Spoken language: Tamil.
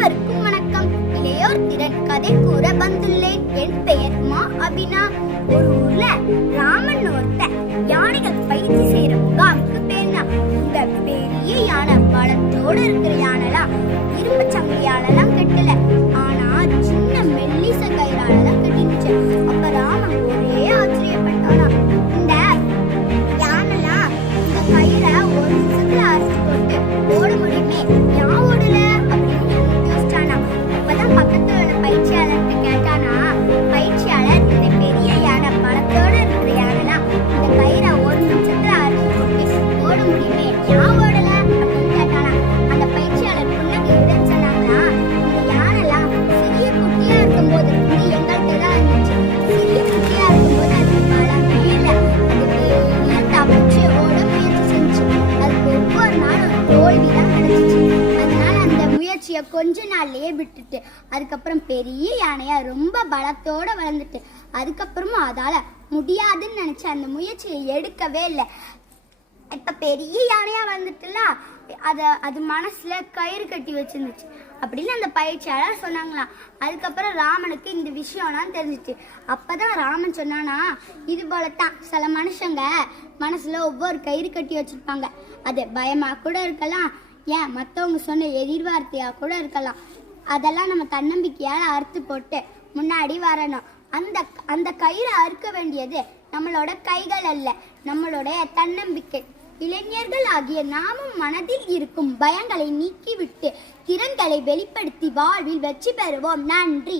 அனைவருக்கும் வணக்கம். இளையோர் திறன் கதை கூற வந்துள்ளேன். என் பெயர் மா அபினா. ஒரு ஊர்ல ராமன் ஒருத்த யானைகள் பயிற்சி செய்யற முகாமுக்கு போயிருந்தான். இந்த பெரிய யானை பலத்தோடு இருக்கிற யானைலாம் இரும்பு சங்கிலியாலலாம் கட்டல, ஆனா சின்ன மெல்லிச கயிறாலதான் கட்டிருச்சு. அப்ப ராமன் ஒரே ஆச்சரியப்பட்டானா, இந்த யானைலாம் இந்த கயிறை ஒரு நிமிஷத்துல அறுத்து போட்டு ஓட முடியுமே, ஏன் ஓடல அப்படின்னு யோசிச்சானா. அப்பதான் பக்கத்துல உள்ள பயிற்சியாளர்கிட்ட கேட்டானா. பயிற்சியாளர், இந்த பெரிய யானை பலத்தோட இருக்கிற யானைலாம் இந்த கயிறை ஒரு நிமிஷத்துல அறுத்து போட்டு ஓட முடியுமே, ஏன் ஓடல அப்படின்னு கேட்டானா. அந்த பயிற்சியாளர் புன்னகையுடன் சொன்னாங்களா, இந்த யானைலாம் சிறிய குட்டியா இருக்கும்போது எங்கள்கிட்ட தான் இருந்துச்சு. சிறிய குட்டியா இருக்கும்போது அது பலமே இல்லை, அது தப்பிச்சு ஓட முயற்சி செஞ்சு அதுக்கு ஒவ்வொரு நாளும் தோல்விதான் கிடைச்சிச்சு. அதனால அந்த முயற்சியை கொஞ்ச நாள்லயே விட்டுட்டு அதுக்கப்புறம் பெரிய யானையா ரொம்ப பலத்தோட வளர்ந்துட்டு அதுக்கப்புறமும் அதால முடியாதுன்னு நினைச்ச அந்த முயற்சியை எடுக்கவே இல்லை. இப்ப பெரிய யானையா வந்துட்டுல அது மனசுல கயிறு கட்டி வச்சிருந்துச்சு அப்படின்னு அந்த பயிற்சியாளர் சொன்னாங்களாம். அதுக்கப்புறம் ராமனுக்கு இந்த விஷயம்லாம் தெரிஞ்சிச்சு. அப்பதான் ராமன் சொன்னானா, இது போலத்தான் சில மனுஷங்க மனசுல ஒவ்வொரு கயிறு கட்டி வச்சிருப்பாங்க. அது பயமா கூட இருக்கலாம், ஏன் மற்றவங்க சொன்ன எதிர்வார்த்தையா கூட இருக்கலாம். அதெல்லாம் நம்ம தன்னம்பிக்கையால அறுத்து போட்டு முன்னாடி வரணும். அந்த அந்த கயிறை அறுக்க வேண்டியது நம்மளோட கைகள் அல்ல, நம்மளுடைய தன்னம்பிக்கை. இளைஞர்கள் ஆகிய நாமும் மனதில் இருக்கும் பயங்களை நீக்கிவிட்டு திறன்களை வெளிப்படுத்தி வாழ்வில் வெற்றி பெறுவோம். நன்றி.